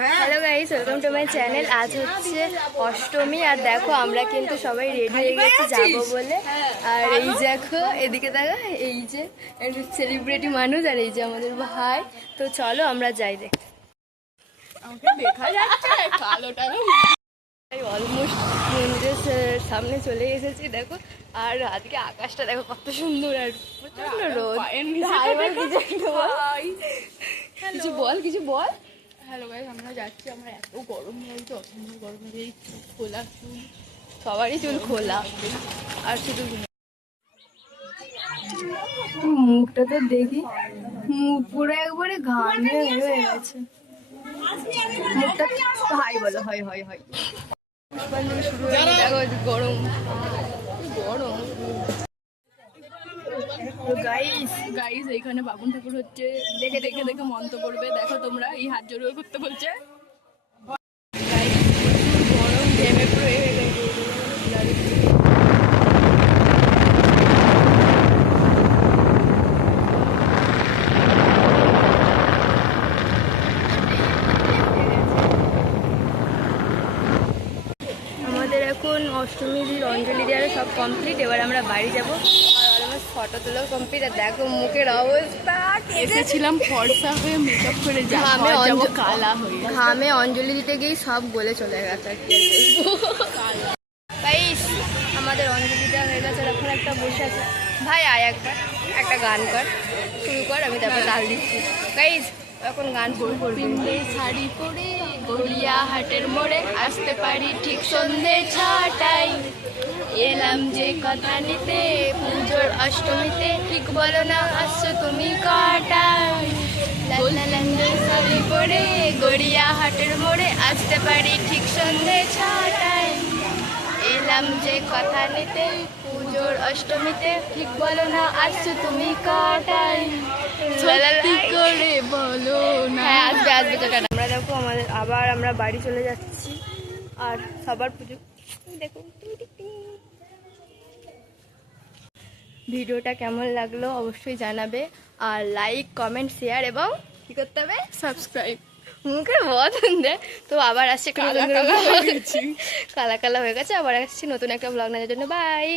Hello guys welcome to my channel আজ হচ্ছে অষ্টমী আর দেখো আমরা কিন্তু সবাই রেডি হয়ে গেছি যাব বলে। আর এই দেখো এদিকে দেখো এই যে সেলিব্রিটি মানুষ আর এই যে আমাদের ভাই। তো চলো আমরা যাই দেখ। অলমোস্ট মন্দিরের সামনে চলে এসেছি দেখো। আর আজকে আকাশটা দেখো কত সুন্দর আর প্রচণ্ড রোদ। বল। কিছু বল কিছু বল। হ্যালো গাইস আমরা যাচ্ছি আমরা এত গরম লাগছে অসম্ভ গরম লাগে এই খোলা চুল সবারই চুল খোলা। আর শুধু মুখটা তো দেখি মুখ পুরো একবারে ঘামে হয়ে গেছে। মুখটা হাই বলো হয় হয় হয় পুষ্পাঞ্জলি শুরু হয়ে গেছে। গরম। গরম। গাইস গাইস এইখানে বাবুন ঠাকুর হচ্ছে। দেখে দেখে দেখে মন্ত্র করবে দেখো তোমরা, এই হাত জড়িয়ে করতে বলছে। গরম ঘেমে অষ্টমীর অঞ্জলি দেওয়ার সব কমপ্লিট এবার আমরা বাড়ি যাব। ফটো কমপ্লিট আর দেখো মুখের অবস্থা এসেছিলাম ফর্সা হয়ে মেকআপ করে যাব কালা হয়ে ঘামে অঞ্জলি দিতে গিয়ে সব গলে চলে গেছে। গাইস আমাদের অঞ্জলি দেওয়া হয়ে গেছে এখন একটা বসে আছে। ভাই আয় একবার একটা গান কর শুরু কর আমি তারপর তাল দিচ্ছি। গাইস এখন গান শুরু করবি। শাড়ি পরে গড়িয়া হাটের মোড়ে আসতে পারি ঠিক সন্ধে ছটায়। এলাম যে কথা নিতে পুজোর অষ্টমীতে ঠিক বলো না আসছো তুমি কটায়? শাড়ি পরে গড়িয়া হাটের মোড়ে আসতে পারি ঠিক সন্ধে ছটায়। এলাম যে কথা নিতে পুজোর অষ্টমীতে ঠিক বলো না আসছো তুমি কটায় করে বলো না। হ্যাঁ আসবে আসবে তো টাটা। আমরা দেখো আমাদের আবার আমরা বাড়ি চলে যাচ্ছি আর সবার পুজো। দেখো। ভিডিওটা কেমন লাগল অবশ্যই জানাবে। আর লাইক কমেন্ট শেয়ার এবং কি করতে হবে? সাবস্ক্রাইব মুখের বদন দে। তো আবার আসছে হয়ে কালা কালা হয়ে গেছে। আবার আসছি নতুন একটা ব্লগ নেওয়ার জন্য। বাই